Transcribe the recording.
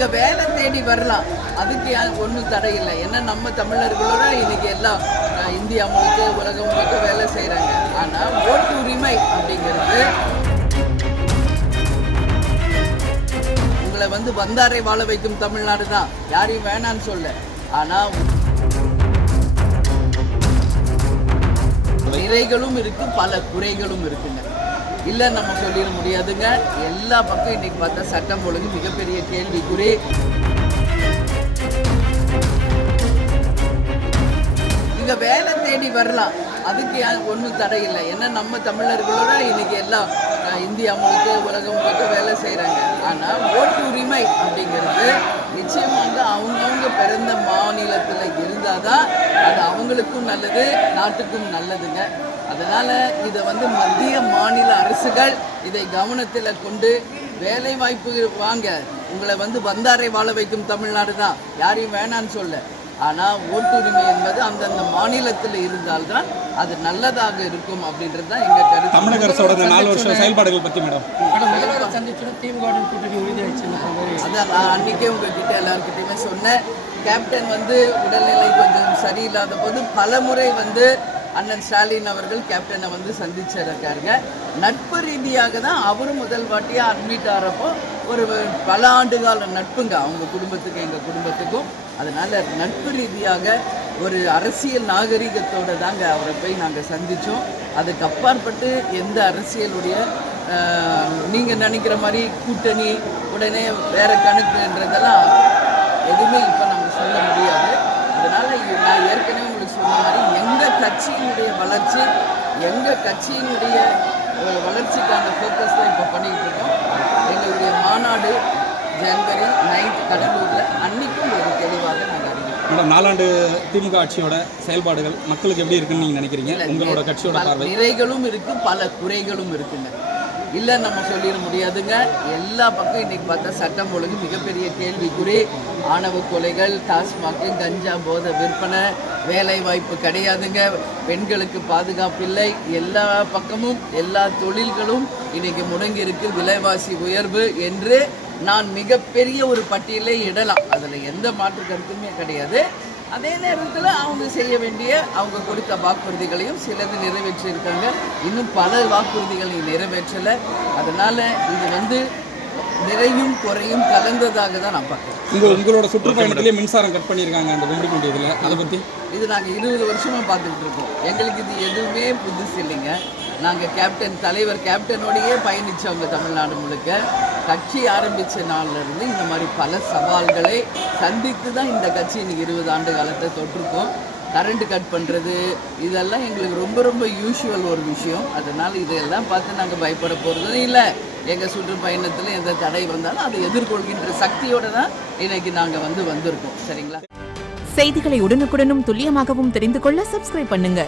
இங்கே வேலை தேடி வரலாம், அதுக்கு ஒன்றும் தடை இல்லை. ஏன்னா நம்ம தமிழர்களோட இன்னைக்கு எல்லாம் இந்தியா முழுக்க உலகம் முழுக்க வேலை செய்கிறாங்க. ஆனால் ஓட்டு உரிமை அப்படிங்கிறது உங்களை வந்தாரை வாழ வைக்கும் தமிழ்நாடு தான், யாரையும் வேணான்னு சொல்ல. ஆனால் நிறைகளும் இருக்கு, பல குறைகளும் இருக்குங்க. இல்லை நம்ம சொல்லிட முடியாதுங்க. எல்லா பக்கம் இன்னைக்கு பார்த்தா சட்டம் ஒழுங்கு மிகப்பெரிய கேள்விக்குறி. இங்க வேலை தேடி வரலாம், அதுக்கு ஒன்றும் தடை இல்லை. ஏன்னா நம்ம தமிழர்களோட இன்னைக்கு எல்லாம் இந்தியா முழுக்க உலகம் முழுக்க வேலை செய்கிறாங்க. ஆனால் ஓட்டு உரிமை அப்படிங்கிறது நிச்சயமாக அவங்கவுங்க பிறந்த மாநிலத்தில் இருந்தால் தான் அது அவங்களுக்கும் நல்லது, நாட்டுக்கும் நல்லதுங்க. அதனால் இதை மத்திய மாநில அரசுகள் இதை கவனத்தில் கொண்டு வேலை வாய்ப்பு வாங்க. உங்களை வந்தாரை வாழ வைக்கும் தமிழ்நாடு தான், யாரையும் வேணான்னு சொல்ல. ஆனால் ஓட்டுரிமை என்பது அந்தந்த மாநிலத்தில் இருந்தால்தான் அது நல்லதாக இருக்கும் அப்படின்றது தான் எங்கள் கருத்து. தமிழக அரசோட 4 வருஷ செயல்பாடுகள் பற்றி மேடம் அதான் நான் அன்றைக்கே உங்ககிட்ட எல்லாருக்கிட்டையுமே சொன்னேன். கேப்டன் உடல்நிலை கொஞ்சம் சரியில்லாத போது பல முறை அண்ணன் ஸ்டாலின் அவர்கள் கேப்டனை சந்திச்சிருக்காருங்க. நட்பு ரீதியாக தான் அவரும் முதல் வாட்டியாக அட்மிட் ஆகிறப்போ ஒரு பல ஆண்டுகால நட்புங்க அவங்க குடும்பத்துக்கும் எங்கள் குடும்பத்துக்கும். அதனால் நட்பு ரீதியாக ஒரு அரசியல் நாகரிகத்தோடு தாங்க அவரை போய் நாங்கள் சந்தித்தோம். அதுக்கு அப்பாற்பட்டு எந்த அரசியலுடைய நீங்கள் நினைக்கிற மாதிரி கூட்டணி உடனே வேறு கணக்குன்றதெல்லாம் எதுவுமே இப்போ நாங்கள் சொல்ல முடியாது. அதனால் நான் ஏற்கனவே உங்களுக்கு சொன்ன மாதிரி எங்கள் கட்சியினுடைய வளர்ச்சி, எங்கள் கட்சியினுடைய வளர்ச்சிக்கான ஃபோக்கஸ் தான் இப்போ பண்ணிக்கிட்டு இருக்கோம். எங்களுடைய மாநாடு ஜனவரி 9 கடலூரில், அன்றைக்கும் ஒரு தெளிவாக நாங்கள் மேடம் 4 ஆண்டு திமுக ஆட்சியோட செயல்பாடுகள் மக்களுக்கு எப்படி இருக்குன்னு நீங்கள் நினைக்கிறீங்க? உங்களோட கட்சியோட பார்வை. நிறைகளும் இருக்குது, பல குறைகளும் இருக்குங்க. இல்லை நம்ம சொல்லிட முடியாதுங்க. எல்லா பக்கம் இன்றைக்கி பார்த்தா சட்டம் ஒழுங்கு மிகப்பெரிய கேள்விக்குறி. ஆணவ கொலைகள், டாஸ்மாக்கு, கஞ்சா போதை விற்பனை, வேலை வாய்ப்பு கிடையாதுங்க, பெண்களுக்கு பாதுகாப்பு இல்லை. எல்லா பக்கமும் எல்லா தொழில்களும் இன்றைக்கி முடங்கி இருக்கு. விலைவாசி உயர்வு என்று நான் மிகப்பெரிய ஒரு பட்டியலை இடலாம், அதில் எந்த மாற்று கருத்துமே கிடையாது. அதே நேரத்தில் அவங்க செய்ய வேண்டிய அவங்க கொடுத்த வாக்குறுதிகளையும் சிலது நிறைவேற்றியிருக்காங்க, இன்னும் பல வாக்குறுதிகளை நிறைவேற்றலை. அதனால் இது நிறையும் குறையும் கலந்ததாக தான் நான் பார்க்குறேன். உங்களோட சுற்றுப்பயணத்திலே மின்சாரம் கட் பண்ணியிருக்காங்க அந்த கும்பிடி இதில், அதை பற்றி இது நாங்கள் 20 வருஷமாக பார்த்துக்கிட்டு இருக்கோம். எங்களுக்கு இது எதுவுமே புதுசு இல்லைங்க. நாங்கள் தலைவர் கேப்டனோடையே பயணித்தவங்க தமிழ்நாடு முழுக்க. கட்சி ஆரம்பித்த நாள்லேருந்து இந்த மாதிரி பல சவால்களை சந்தித்து தான் இந்த கட்சி இன்னைக்கு 20 ஆண்டு காலத்தை தொட்டிருக்கோம். கரண்ட் கட் பண்ணுறது இதெல்லாம் எங்களுக்கு ரொம்ப ரொம்ப யூஷுவல் ஒரு விஷயம். அதனால் இதையெல்லாம் பார்த்து நாங்கள் பயப்பட போகிறதும் இல்லை. எங்கள் சுற்றுப்பயணத்தில் எந்த தடை வந்தாலும் அதை எதிர்கொள்கின்ற சக்தியோடு தான் இன்னைக்கு நாங்கள் வந்திருக்கோம். சரிங்களா? செய்திகளை உடனுக்குடனும் துல்லியமாகவும் தெரிந்து கொள்ள சப்ஸ்கிரைப் பண்ணுங்க.